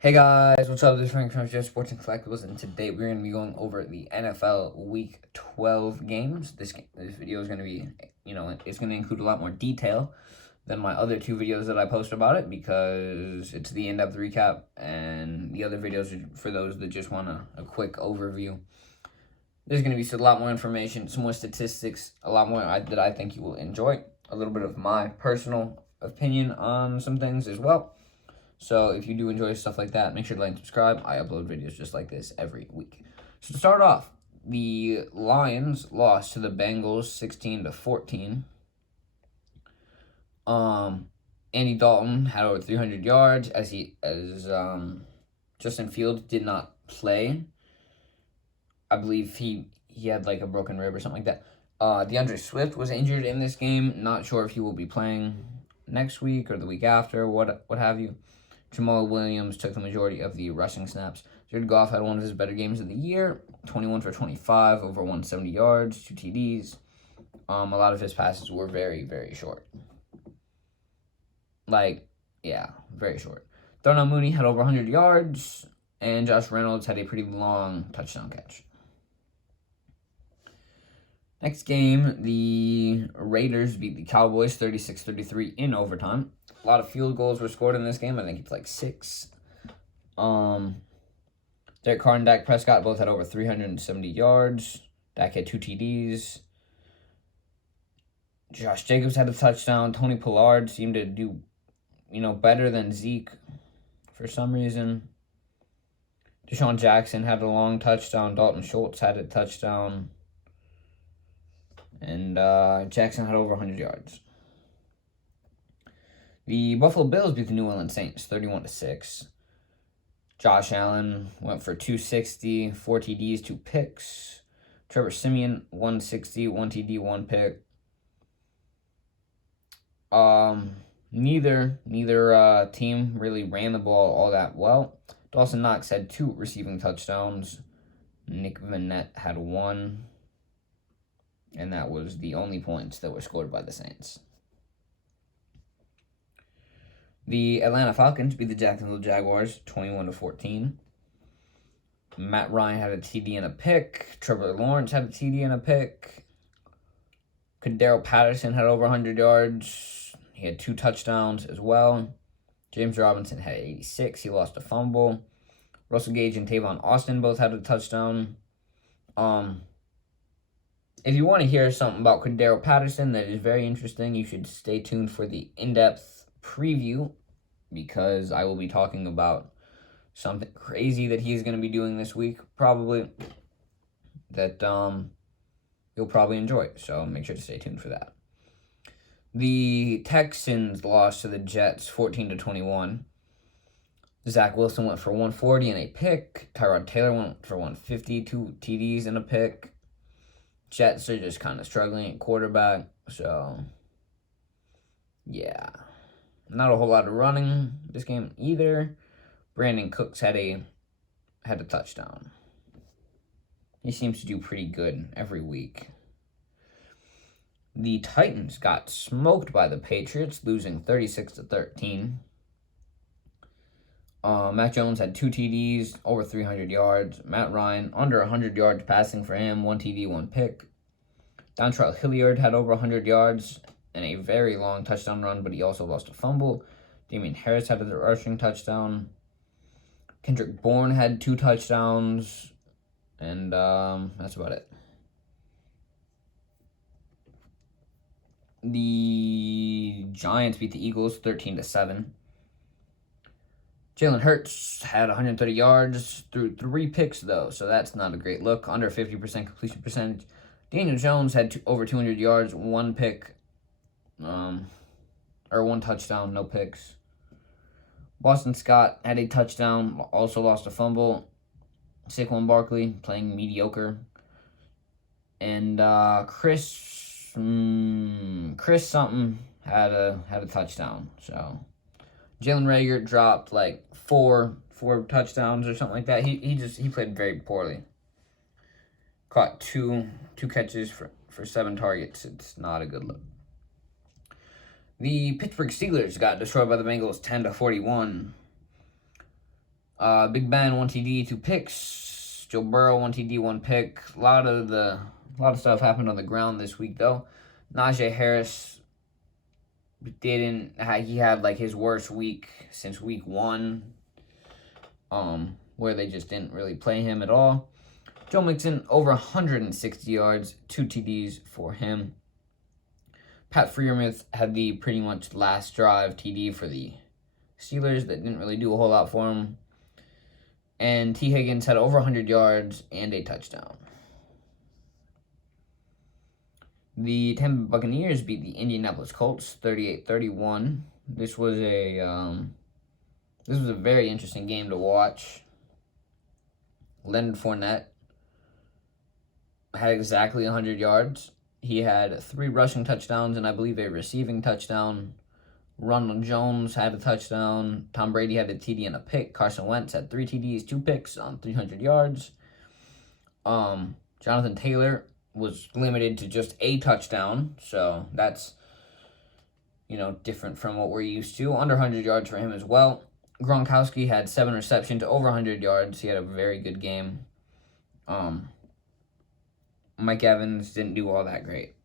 Hey guys, what's up? This is Frank from Just Sports and Collectibles, and today we're going to be going over the NFL Week 12 games. This video is going to be, it's going to include a lot more detail than my other two videos that I post about it because it's the in-depth recap, and the other videos are for those that just want a quick overview. There's going to be a lot more information, some more statistics, a lot more that I think you will enjoy, a little bit of my personal opinion on some things as well. So if you do enjoy stuff like that, make sure to like and subscribe. I upload videos just like this every week. So to start off, the Lions lost to the Bengals 16-14. Andy Dalton had over 300 yards as Justin Fields did not play. I believe he had like a broken rib or something like that. DeAndre Swift was injured in this game. Not sure if he will be playing next week or the week after, what have you. Jamal Williams took the majority of the rushing snaps. Jared Goff had one of his better games of the year, 21 for 25, over 170 yards, 2 TDs. A lot of his passes were very, very short. Very short. Darnell Mooney had over 100 yards, and Josh Reynolds had a pretty long touchdown catch. Next game, the Raiders beat the Cowboys 36-33 in overtime. A lot of field goals were scored in this game. I think it's like 6. Derek Carr and Dak Prescott both had over 370 yards. Dak had 2 TDs. Josh Jacobs had a touchdown. Tony Pollard seemed to do, better than Zeke for some reason. Deshaun Jackson had a long touchdown. Dalton Schultz had a touchdown. And Jackson had over 100 yards. The Buffalo Bills beat the New Orleans Saints 31-6. Josh Allen went for 260, 4 TDs, 2 picks. Trevor Siemian, 160, 1 TD, 1 pick. Neither team really ran the ball all that well. Dawson Knox had 2 receiving touchdowns. Nick Vannett had 1. And that was the only points that were scored by the Saints. The Atlanta Falcons beat the Jacksonville Jaguars 21-14. Matt Ryan had a TD and a pick. Trevor Lawrence had a TD and a pick. Cordarrelle Patterson had over 100 yards. He had 2 touchdowns as well. James Robinson had 86. He lost a fumble. Russell Gage and Tavon Austin both had a touchdown. If you want to hear something about Cordarrelle Patterson that is very interesting, you should stay tuned for the in-depth preview because I will be talking about something crazy that he's going to be doing this week, probably, that you'll probably enjoy. So make sure to stay tuned for that. The Texans lost to the Jets 14-21. Zach Wilson went for 140 and a pick. Tyrod Taylor went for 150, 2 TDs and a pick. Jets are just kind of struggling at quarterback, so yeah. Not a whole lot of running this game either. Brandon Cooks had a touchdown. He seems to do pretty good every week. The Titans got smoked by the Patriots, losing 36-13. Matt Jones had 2 TDs, over 300 yards. Matt Ryan, under 100 yards passing for him, 1 TD, 1 pick. Dontrell Hilliard had over 100 yards and a very long touchdown run, but he also lost a fumble. Damian Harris had a rushing touchdown. Kendrick Bourne had 2 touchdowns, and that's about it. The Giants beat the Eagles 13-7. Jalen Hurts had 130 yards, threw 3 picks, though, so that's not a great look. Under 50% completion percentage. Daniel Jones had over 200 yards, 1 pick, or 1 touchdown, no picks. Boston Scott had a touchdown, also lost a fumble. Saquon Barkley playing mediocre. And Chris something had a touchdown, so Jalen Reagor dropped like 4 touchdowns or something like that. He played very poorly. Caught two catches for 7 targets. It's not a good look. The Pittsburgh Steelers got destroyed by the Bengals 10-41. Big Ben, 1 TD, 2 picks. Joe Burrow, 1 TD, 1 pick. A lot of stuff happened on the ground this week, though. Najee Harris he had like his worst week since week 1, where they just didn't really play him at all. Joe Mixon, over 160 yards, 2 TDs for him. Pat Freiermuth had the pretty much last drive TD for the Steelers that didn't really do a whole lot for him. And T. Higgins had over 100 yards and a touchdown. The Tampa Bay Buccaneers beat the Indianapolis Colts 38-31. This was a very interesting game to watch. Leonard Fournette had exactly 100 yards. He had 3 rushing touchdowns and I believe a receiving touchdown. Ronald Jones had a touchdown. Tom Brady had a TD and a pick. Carson Wentz had 3 TDs, 2 picks on 300 yards. Jonathan Taylor was limited to just a touchdown, so that's, different from what we're used to. Under 100 yards for him as well. Gronkowski had 7 receptions, over 100 yards. He had a very good game. Mike Evans didn't do all that great.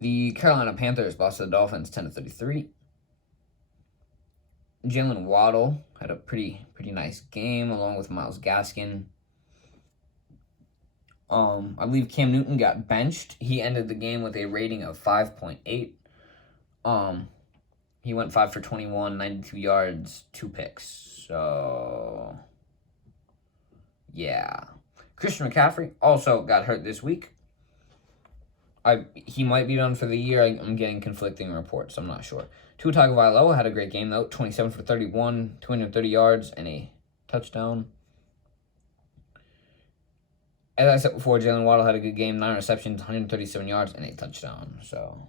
The Carolina Panthers lost to the Dolphins 10-33. Jalen Waddle had a pretty nice game along with Myles Gaskin. I believe Cam Newton got benched. He ended the game with a rating of 5.8. He went 5 for 21, 92 yards, 2 picks. So, yeah. Christian McCaffrey also got hurt this week. He might be done for the year. I'm getting conflicting reports. I'm not sure. Tua Tagovailoa had a great game, though. 27 for 31, 230 yards, and a touchdown. As I said before, Jalen Waddle had a good game. 9 receptions, 137 yards, and a touchdown. So,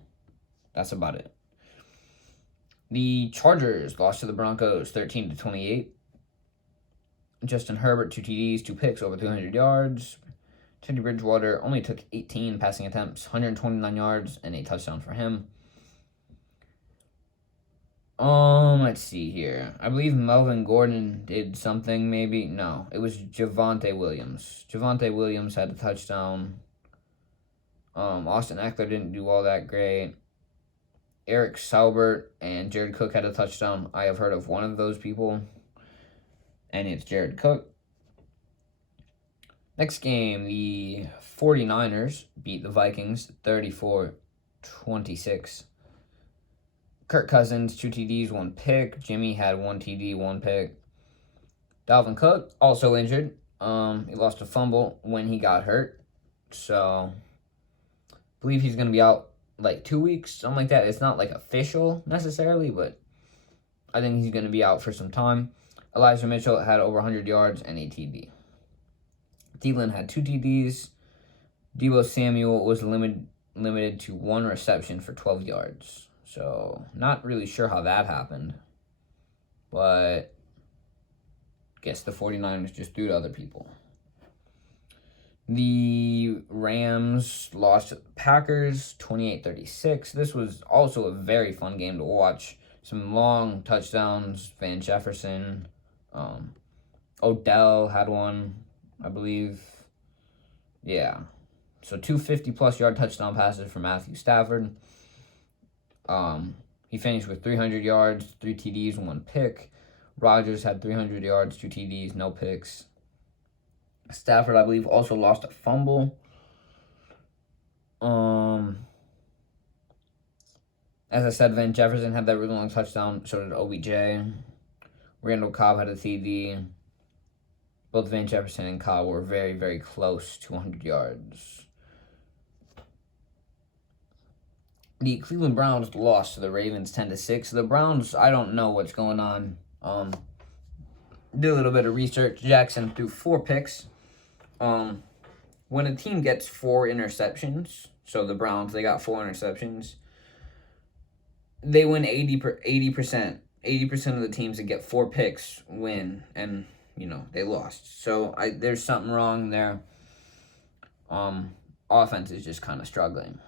that's about it. The Chargers lost to the Broncos 13-28. Justin Herbert, 2 TDs, 2 picks, over 300 yards. Teddy Bridgewater only took 18 passing attempts, 129 yards, and a touchdown for him. Let's see here. I believe Melvin Gordon did something, maybe. No, it was Javonte Williams. Javonte Williams had a touchdown. Austin Eckler didn't do all that great. Eric Saubert and Jared Cook had a touchdown. I have heard of one of those people, and it's Jared Cook. Next game, the 49ers beat the Vikings 34-26. Kirk Cousins, 2 TDs, 1 pick. Jimmy had 1 TD, 1 pick. Dalvin Cook, also injured. He lost a fumble when he got hurt. So, I believe he's going to be out like 2 weeks, something like that. It's not like official necessarily, but I think he's going to be out for some time. Elijah Mitchell had over 100 yards and a TD. Thielen had 2 TDs. Deebo Samuel was limited to 1 reception for 12 yards. So, not really sure how that happened. But, guess the 49ers just threw to other people. The Rams lost to the Packers 28-36. This was also a very fun game to watch. Some long touchdowns. Van Jefferson. Odell had one, I believe. Yeah. So 2 50-plus yard touchdown passes for Matthew Stafford. He finished with 300 yards, 3 TDs, 1 pick. Rodgers had 300 yards, 2 TDs, no picks. Stafford, I believe, also lost a fumble. As I said, Van Jefferson had that really long touchdown. So did OBJ. Randall Cobb had a TD. Both Van Jefferson and Cobb were very, very close to 100 yards. The Cleveland Browns lost to the Ravens 10-6. The Browns, I don't know what's going on. Did a little bit of research. Jackson threw 4 picks. When a team gets 4 interceptions, so the Browns, they got 4 interceptions, they win 80%. 80% of the teams that get 4 picks win, and, they lost. So, there's something wrong there. Offense is just kind of struggling.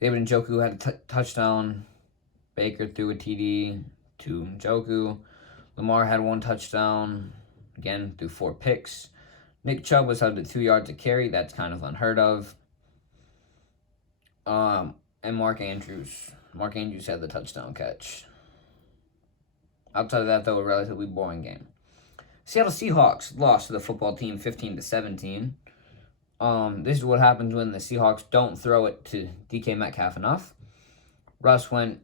David Njoku had a touchdown. Baker threw a TD to Njoku. Lamar had 1 touchdown, again, threw 4 picks. Nick Chubb was held to 2 yards a carry. That's kind of unheard of. And Mark Andrews. Mark Andrews had the touchdown catch. Outside of that, though, a relatively boring game. Seattle Seahawks lost to the football team 15-17. This is what happens when the Seahawks don't throw it to DK Metcalf enough. Russ went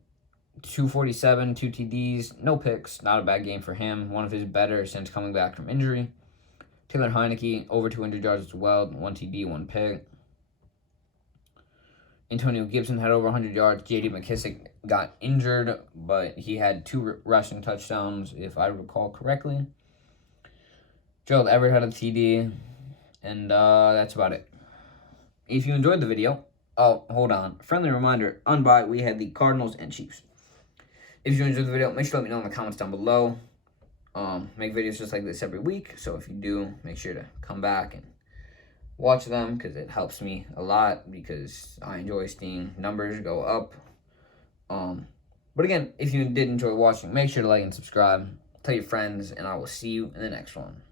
247, 2 TDs, no picks. Not a bad game for him. One of his better since coming back from injury. Taylor Heineke, over 200 yards as well. 1 TD, 1 pick. Antonio Gibson had over 100 yards. J.D. McKissick got injured, but he had 2 rushing touchdowns, if I recall correctly. Gerald Everett had a TD, and that's about it. If you enjoyed the video, oh, hold on. Friendly reminder, on bye, we had the Cardinals and Chiefs. If you enjoyed the video, make sure to let me know in the comments down below. Make videos just like this every week, so if you do, make sure to come back and watch them, because it helps me a lot, because I enjoy seeing numbers go up. But again, if you did enjoy watching, make sure to like and subscribe, tell your friends, and I will see you in the next one.